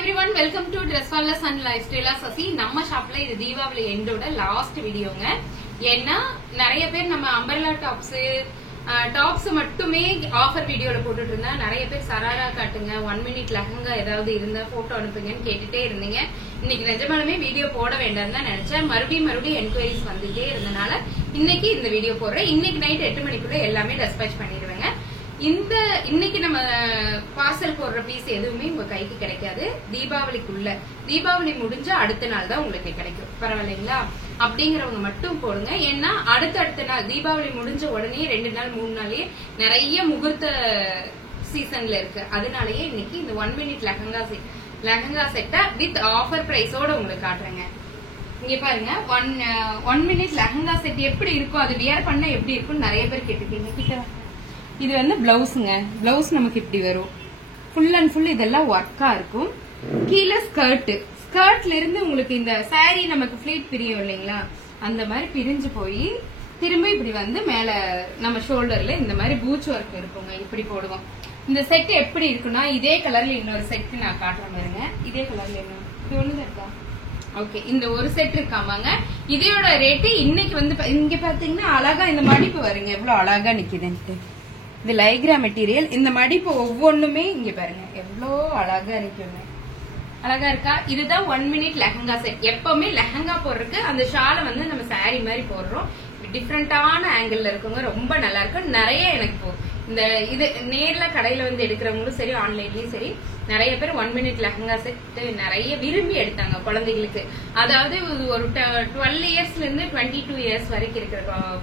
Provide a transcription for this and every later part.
everyone, welcome to Dressfallers and Lifestyle Sasi. நம்ம ஷாப்ல இது தீபாவளி எண்டோட லாஸ்ட் வீடியோங்க. ஏன்னா நிறைய பேர் நம்ம அம்பர்லா டாப்ஸ் மட்டுமே ஆஃபர் வீடியோல போட்டுட்டு இருந்தா நிறைய பேர் சராரா காட்டுங்க 1 மினிட் லெஹங்கா ஏதாவது இருந்தா போட்டோ அனுப்புங்கன்னு கேட்டுட்டே இருந்தீங்க. இன்னைக்கு நிஜமாலுமே வீடியோ போட வேண்டாம்னு தான் நினைச்சேன். மறுபடியும் என்கொயரிஸ் வந்துட்டே இருந்தனால இன்னைக்கு இந்த வீடியோ போடுறேன். இன்னைக்கு நைட் 8 மணிக்குள்ள எல்லாமே டிஸ்பேச் பண்ணிடுவேங்க. இன்னைக்கு நம்ம பார்சல் போடுற பீஸ் எதுவுமே உங்க கைக்கு கிடைக்காது. தீபாவளி முடிஞ்ச அடுத்த நாள் தான் உங்களுக்கு கிடைக்கும். பரவாயில்லைங்களா? அப்படிங்கிறவங்க மட்டும் போடுங்க. ஏன்னா அடுத்த நாள் தீபாவளி முடிஞ்ச உடனே 2 நாள் 3 நாளே நிறைய முகூர்த்த சீசன்ல இருக்கு. அதனாலயே இன்னைக்கு இந்த 1 மினிட் லெஹங்கா செட்டா வித் ஆஃபர் பிரைஸோட உங்களுக்கு காட்டுறேங்க. இங்க பாருங்க, 1 மினிட் லெஹங்கா செட் எப்படி இருக்கும், அது வியர் பண்ண எப்படி இருக்கும் நிறைய பேர் கேட்டுருக்கீங்க. கிட்ட இது வந்து பிளவுஸ்ங்க. பிளவுஸ் நமக்கு இப்படி வரும். ஃபுல் அண்ட் ஃபுல் இதெல்லாம் ஒர்க்கா இருக்கும். கீழே ஸ்கர்ட்ல இருந்து உங்களுக்கு இந்த சாரி நமக்கு ஃபிளீட் பிரியும் இல்லைங்களா, அந்த மாதிரி பிரிஞ்சு போய் திரும்ப இப்படி வந்து மேல நம்ம ஷோல்டர்ல இந்த மாதிரி பூச் ஒர்க் இருக்குங்க. இப்படி போடுவோம். இந்த செட் எப்படி இருக்குன்னா, இதே கலர்ல இன்னொரு செட் நான் காட்டுறேன் பாருங்க. இதே கலர்ல இது ஒண்ணுதான் இருக்கா? ஓகே, இந்த ஒரு செட் இருக்காமாங்க. இதோட ரேட்டு இன்னைக்கு வந்து இங்க பாத்தீங்கன்னா அழகா இந்த மடிப்பு வருங்க. எவ்வளவு அழகா நிக்குதுன்ட்டு. இது லைக்ரா மெட்டீரியல். இந்த மடிப்பு ஒவ்வொன்றுமே இங்க பாருங்க எவ்வளோ அழகா இருக்குங்க. அழகா இருக்கா? இதுதான் 1 மினிட் லெஹங்கா செட். எப்பவுமே லெஹங்கா போடுறதுக்கு அந்த ஷாலை வந்து நம்ம சாரி மாதிரி போடுறோம். டிஃப்ரெண்டான ஆங்கிள் இருக்குங்க. ரொம்ப நல்லா இருக்கு. நிறைய எனக்கு இந்த இது நேர்ல கடையில வந்து எடுக்கிறவங்களும் சரி, ஆன்லைன்லயும் சரி, நிறைய பேர் 1 மினிட் லெஹங்கா செட் நிறைய விரும்பி எடுத்தாங்க குழந்தைகளுக்கு. அதாவது ஒரு 12 இயர்ஸ்ல இருந்து 22 இயர்ஸ் வரைக்கும் இருக்கிற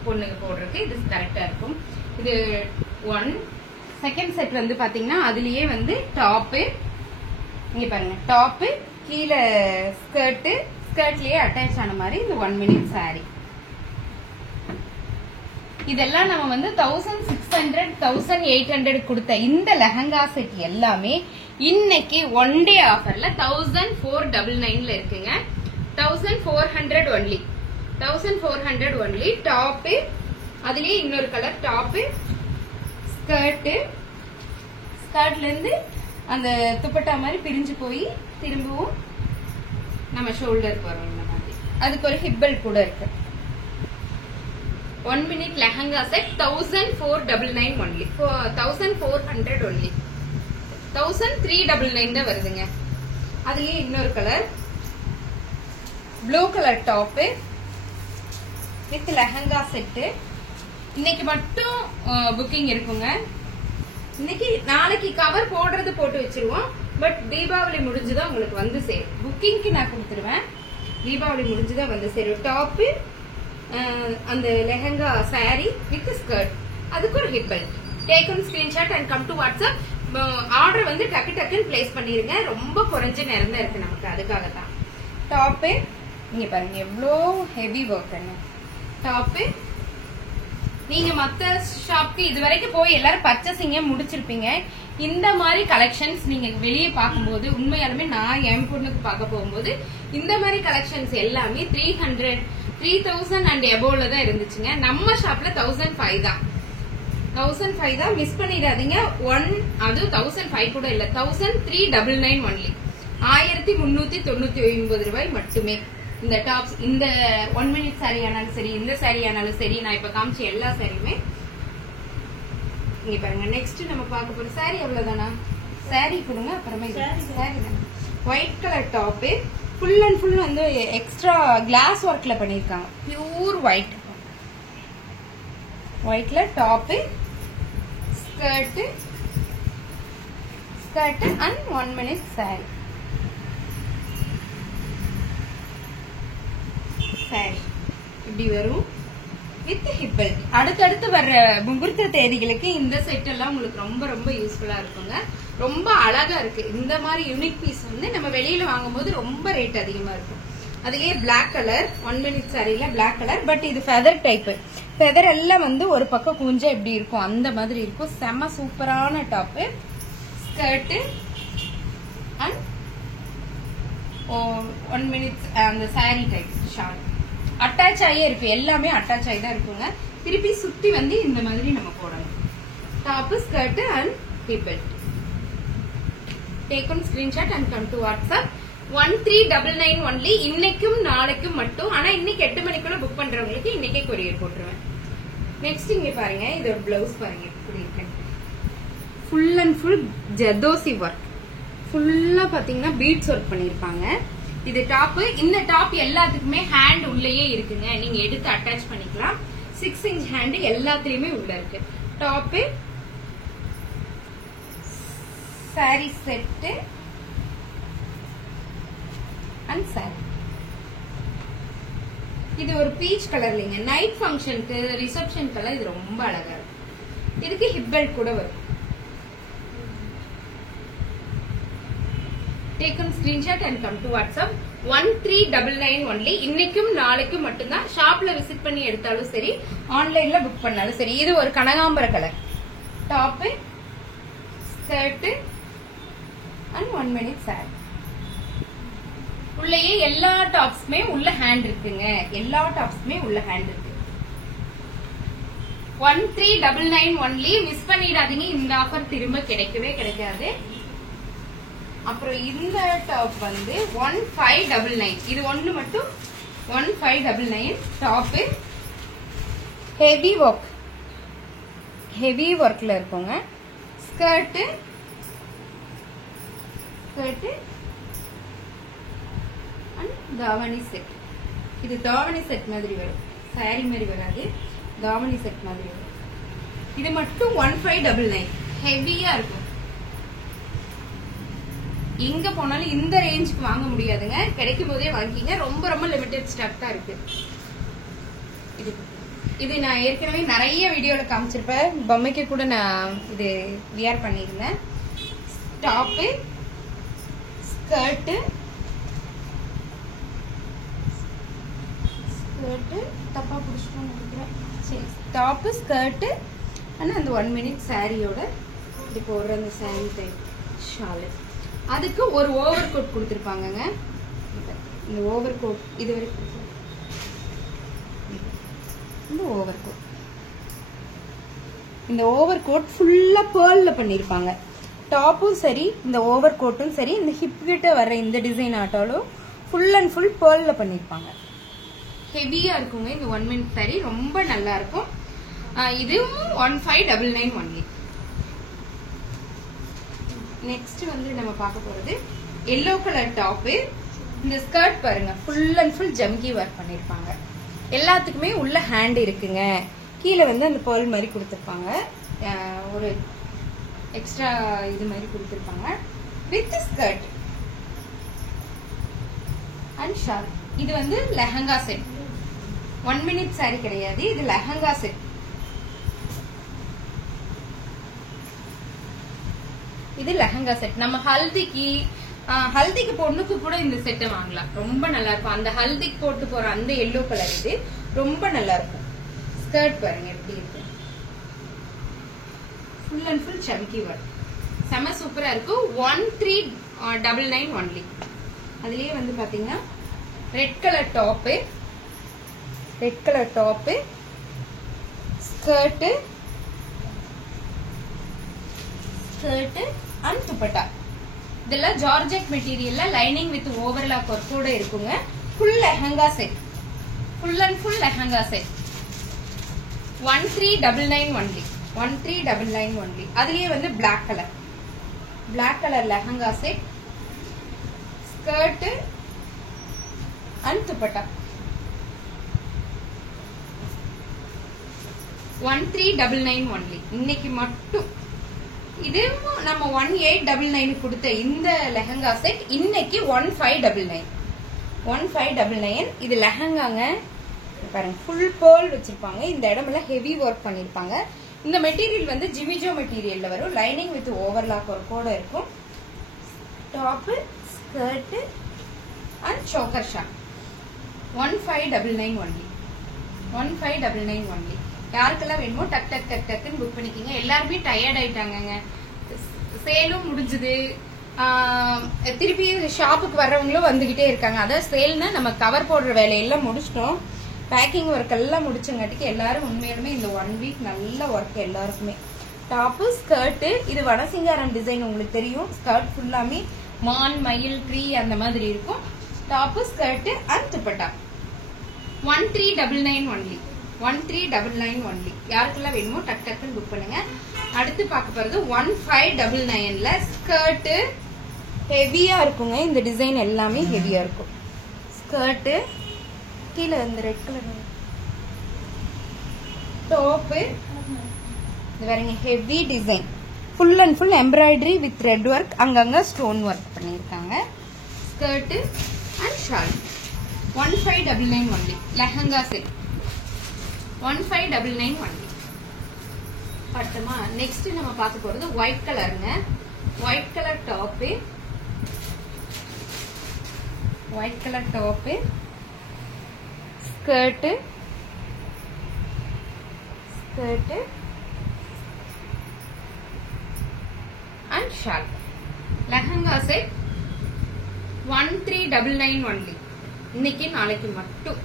பொண்ணுங்க போடுறதுக்கு இது கரெக்டா இருக்கும். இது 1 செகண்ட் செட் வந்து பாத்தீங்கன்னா அதுலயே வந்து டாப்பு, இங்க பாருங்க டாப்பு, கீழே ஸ்கர்ட்லயே அட்டாச் ஆன மாதிரி இந்த 1 மினிட் சாரி. இதெல்லாம் நம்ம வந்து 1600 1800 கொடுத்த இந்த லெஹங்கா செட் எல்லாமே இன்னைக்கு 1 டே ஆஃபர்ல 1499ல இருக்குங்க. 1400 ஒன்லி. 1400 ஒன்லி. டாப்பு, அதுலயே இன்னொரு கலர் டாப்பு, ஸ்கர்ட்ல இருந்து அந்த துப்பட்டா மாதிரி பிரிஞ்சு போய் திரும்பவும் நம்ம ஷோல்டர் போறோம். இந்த மாதிரி அதுக்கு ஒரு ஹிப் பெல்ட் கூட இருக்கு. 1 minute lehenga set 1499 only. 1400 only. 1399 தான் வருதுங்க. அதுலயே இன்னொரு colour blue colour top with lehenga set. இன்னைக்கு மட்டும் புக்கிங் இருக்குங்க. இன்னைக்கு நாளைக்கு கவர் போடுறது போட்டு வச்சிருவோம். பட் தீபாவளி முடிஞ்சுதான் உங்களுக்கு வந்து சேரும். புக்கிங்க்கு நான் கொடுத்துருவேன். தீபாவளி முடிஞ்சுதான் வந்து சேரும். டாப்பு, அந்த லெஹங்கா சாரி வித் ஸ்கர்ட், அதுக்கு ஒரு hip belt. Take one screenshot and come to WhatsApp. Order வந்து டக்குன்னு பிளேஸ் பண்ணிருங்க. ரொம்ப குறைஞ்ச நேரம் தான் இருக்கு நமக்கு. அதுக்காகத்தான். டாப்பு இங்க பாருங்க எவ்வளோ ஹெவி ஒர்க். டாப்பு நீங்க மத்த ஷாப்க்கு இது வரைக்கும் போய் எல்லாரும் பர்ச்சேசிங்க முடிச்சிருப்பீங்க. இந்த மாதிரி கலெக்ஷன்ஸ் நீங்க வெளியே பார்க்கும்போது உண்மையாலுமே நான் என் பொண்ணுக்கு பார்க்க போகும்போது இந்த மாதிரி கலெக்ஷன்ஸ் எல்லாமே 3000 அண்ட் எபோவ்ல தான் இருந்துச்சுங்க. நம்ம ஷாப்ல 1005 தான். 1005 தான். மிஸ் பண்ணிடாதீங்க. அது 1005 கூட இல்ல, 1399 ஒன்லி. 1399 ரூபாய் மட்டுமே. இந்த டாப்ஸ், இந்த 1 மினிட் சாரி ஆனாலும் சரி, இந்த சாரி ஆனாலும் சரி, நான் இப்ப காமிச்ச எல்லா சாரியுமே இங்க பாருங்க. நெக்ஸ்ட் நம்ம பார்க்க போற சாரி அவ்வளவுதானா? சாரி கொடுங்க அப்புறமே. சாரி தானே. White colour top, full and full வந்து எக்ஸ்ட்ரா கிளாஸ் ஒர்க்ல பண்ணிருக்காங்க. பியூர் ஒயிட்ல top, skirt and 1 minute sari. இப்படி வரும் வித் ஹிப் பெல்ட். அடுத்தடுத்து வர்ற முகூர்த்த தேதிகளுக்கு இந்த செட் எல்லாம் உங்களுக்கு ரொம்ப ரொம்ப யூஸ்ஃபுல்லா இருக்குங்க. ரொம்ப அழகா இருக்கு. இந்த மாதிரி யூனிக் பீஸ் வந்து நம்ம வெளியில வாங்கும்போது ரொம்ப ரேட் அதிகமா இருக்கும். அதுலயே பிளாக் கலர் 1 மினிட் சாரியில பிளாக் கலர். பட் இது ஃபெதர் டைப். ஃபெதர் எல்லாம் வந்து ஒரு பக்கம் குஞ்சா எப்படி இருக்கும் அந்த மாதிரி இருக்கும். செம்ம சூப்பரான டாப்பு, ஸ்கர்ட் அண்ட் 1 மினிட் அந்த சாரி டைப் ஷால். அட்டாச் ஆகியே இருக்கு. எல்லாமே அட்டாச் ஆகி தான் இருக்குங்க. திருப்பி சுத்தி வந்து இந்த மாதிரி நம்ம போடணும். Top, skirt and hip belt. Take on screenshot and come to WhatsApp. 1399 only. இன்னைக்கும் நாளைக்கும் மட்டும். ஆனா இன்னைக்கு 8 மணிக்குள்ள புக் பண்றவங்களுக்கு இன்னைக்கே கொரியர் போட்டுருவேன். நெக்ஸ்ட் இங்க பாருங்க, இது ஒரு பிளவுஸ் பாருங்க எப்படி இருக்கு. Full and full zardozi work. ஃபுல்லா பாத்தீங்கன்னா பீட்ஸ் ஒர்க் பண்ணிருப்பாங்க. இது டாப். இந்த டாப் எல்லாத்துக்குமே ஹேண்ட் உள்ளேயே இருக்குங்க. நீங்க எடுத்து அட்டாச் பண்ணிக்கலாம். 6 இன்ச் ஹேண்ட் எல்லாத்துலயுமே உள்ள இருக்கு. Top, sorry set and sorry. இது ஒரு பீச் கலர்லங்க. நைட் ஃபங்க்ஷனுக்கு ரிசப்ஷன் கலர். இது ரொம்ப அழகா இருக்கு. இதுக்கு ஹிப் பெல்ட் கூட வரும். Take on screenshot and come to WhatsApp. 1399 only. இன்னைக்கும் நாளைக்கும் மட்டும்தான். ஷாப்ல விசிட் பண்ணி எடுத்தாலும் சரி, ஆன்லைன்ல புக் பண்ணாலும் சரி. இது ஒரு கனகாம்பர colour. Top, skirt and 1 minute saree. உள்ளேயே எல்லா டாப்ஸ்மே உள்ள ஹேண்ட் இருக்குங்க. எல்லா டாப்ஸ்மே உள்ள ஹேண்ட் இருக்கு. 1399 only. மிஸ் பண்ணிடாதீங்க. இந்த ஆஃபர் திரும்ப கிடைக்கவே கிடைக்காது. அப்புறம் இந்த டாப் வந்து 1599. இது ஒண்ணு மட்டும் 1599. டாப் ஹெவி ஒர்க், ஹெவி ஒர்க்ல இருக்குங்க. ஸ்கர்ட் அண்ட் தாவணி செட். இது தாவணி செட் மாதிரி வரும். சாரி மாதிரி வராது, தாவணி செட் மாதிரி வரும். இது மட்டும் 1599. ஹெவியா இருக்கும். எங்க போனாலும் இந்த ரேஞ்சுக்கு வாங்க முடியாதுங்க. கிடைக்கும் போதே வாங்கிங்க. ரொம்ப ரொம்ப லிமிடெட் ஸ்டாக் தான் இருக்கு. இது நான் ஏற்கனவே நிறைய வீடியோல காமிச்சிருப்பேன். பொம்மைக்கு கூட நான் இது வியர் பண்ணிருந்தேன். டாப், ஸ்கர்ட் தப்பா பிடிச்சிட்டோம்னு நினைக்கிறேன். சரி, டாப், ஸ்கர்ட் ஆனா அந்த 1 minute சாரியோட இது போடுற அந்த சாரி டைப் ஷாலு. அதுக்கு ஒரு ஓவர் கோட் கொடுத்துருப்பாங்க. இந்த ஓவர் கோட் இது வரைக்கும் இந்த ஓவர் கோட், இந்த ஓவர் கோட் ஃபுல்லா பேர்ல்ல பண்ணிருப்பாங்க. டாப்பும் சரி, இந்த ஓவர் கோட்டும் சரி, இந்த ஹிப் கிட்ட வர்ற இந்த டிசைன் ஆட்டாலும் ஃபுல் அண்ட் ஃபுல் பேர்ல்ல பண்ணிருப்பாங்க. ஹெவியா இருக்குங்க. இந்த 1 minute சாரி ரொம்ப நல்லா இருக்கும். இதுவும் 1599 only. நெக்ஸ்ட் வந்து நம்ம பார்க்க போறது எல்லோ கலர் டாப். இந்த ஸ்கர்ட் பாருங்க, full and full jamki work பண்ணிருப்பாங்க. எல்லாத்துக்குமே உள்ள ஹேண்ட் இருக்குங்க. கீழே வந்து அந்த பேர்ல் மாதிரி கொடுத்துருப்பாங்க. ஒரு எக்ஸ்ட்ரா இது மாதிரி கொடுத்துருப்பாங்க. With skirt and shawl. இது வந்து லெஹங்கா செட். 1 minute சாரி கிடையாது, இது லெஹங்கா செட். இது லெஹங்கா செட். நம்ம ஹல்திக்கு பொண்ணுக்கு கூட இந்த செட்டை வாங்கலாம். ரொம்ப நல்லா இருக்கும். அந்த ஹல்திக்கு போட்டு போற அந்த எல்லோ கலர் இது ரொம்ப நல்லா இருக்கும். ஸ்கர்ட் பாருங்க எப்படி இருக்கு. ஃபுல் அண்ட் ஃபுல் சம்கி ஒர்க். செம சூப்பரா இருக்கும். 1399 only. அதுலயே வந்து பாத்தீங்கன்னா red colour top, skirt and dupatta. இதெல்லாம் ஜார்ஜெட் மெட்டீரியல்ல லைனிங் வித் ஓவர்லாக் ஒர்க்கோட இருக்குங்க. Full lehenga set, full and full lehenga set. 1399 only. 1399 only. அதுலயே வந்து black colour lehenga set, skirt and dupatta. 1399 only. இன்னைக்கு மட்டும். இது நம்ம 1899 கொடுத்த இந்த லெஹங்கா செட் இன்னைக்கு 1599. 1599. இது லெஹங்காங்க. பாருங்க, ஃபுல் பேர்ல் வச்சிருப்பாங்க. இந்த இடமெல்லாம் ஹெவி ஒர்க் பண்ணிருப்பாங்க. இந்த மெட்டீரியல் வந்து ஜிமிஜோ மெட்டீரியல்ல வரும். லைனிங் வித் ஓவர்லாக் ஒர்க்கோட இருக்கும். Top, skirt and choker shawl. 1599 only. 1599 only. யாருக்கெல்லாம் வேணுமோ டக் டக் டக் டக்குன்னு புக் பண்ணிக்கிங்க. எல்லாருமே டயர்ட் ஆயிட்டாங்க. சேலும் முடிஞ்சது. திருப்பி ஷாப்புக்கு வர்றவங்களும் வந்துகிட்டே இருக்காங்க. அதான் சேல்னா நம்ம கவர் போடுற வேலையெல்லாம் முடிச்சிட்டோம். பேக்கிங் ஒர்க் எல்லாம் முடிச்சங்காட்டிக்கு எல்லாரும் உண்மையிலுமே இந்த 1 week நல்ல ஒர்க் எல்லாருக்குமே. டாப் ஸ்கர்ட் இது வனசிங்காரம் டிசைன் உங்களுக்கு தெரியும். ஸ்கர்ட் ஃபுல்லாமே மான் மயில் ட்ரீ அந்த மாதிரி இருக்கும். Top skirt and dupatta 1399 only. 1399 only. யாருக்கெல்லாம் வேணுமோ டக் டக்குன்னு புக் பண்ணுங்க. அடுத்து பார்க்க போறது 1599ல ஸ்கர்ட் ஹெவியா இருக்குங்க. இந்த டிசைன் எல்லாமே ஹெவியா இருக்கும். ஸ்கர்ட் கீழே இந்த ரெட் கலர் டாப் இது பாருங்க heavy design full and full embroidery with thread work அங்கங்க ஸ்டோன் ஒர்க் பண்ணிருக்காங்க. Skirt and shawl 1599 only. Lehenga set 1599 only. பட்டுமா நெக்ஸ்ட் நம்ம பார்க்க போறது ஒயிட் கலருங்க. White colour top white colour top skirt skirt and shawl. Lehenga set 1399 only. இன்னைக்கு நாளைக்கு மட்டும்.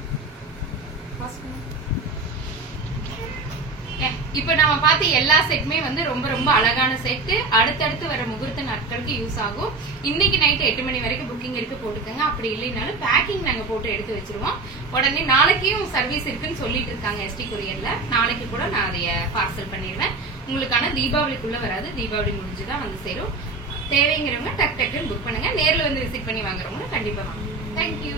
இப்ப நம்ம பார்த்த எல்லா செட்டுமே வந்து ரொம்ப ரொம்ப அழகான செட்டு. அடுத்தடுத்து வர முகூர்த்த நாட்களுக்கு யூஸ் ஆகும். இன்னைக்கு நைட் 8 மணி வரைக்கும் புக்கிங் இருக்கு, போட்டுக்கோங்க. அப்படி இல்லைனாலும் பேக்கிங் நாங்க போட்டு எடுத்து வச்சிருவோம். உடனே நாளைக்கும் சர்வீஸ் இருக்குன்னு சொல்லிட்டு இருக்காங்க எஸ்டி கொரியர்ல. நாளைக்கு கூட நான் அதைய பார்சல் பண்ணிடுவேன். உங்களுக்கான தீபாவளிக்குள்ள வராது, தீபாவளி முடிஞ்சுதான் வந்து சேரும். தேவைங்கிறவங்க டக் டக்குன்னு புக் பண்ணுங்க. நேர்ல வந்து விசிட் பண்ணி வாங்குறவங்க கண்டிப்பா வாங்க. தேங்க்யூ.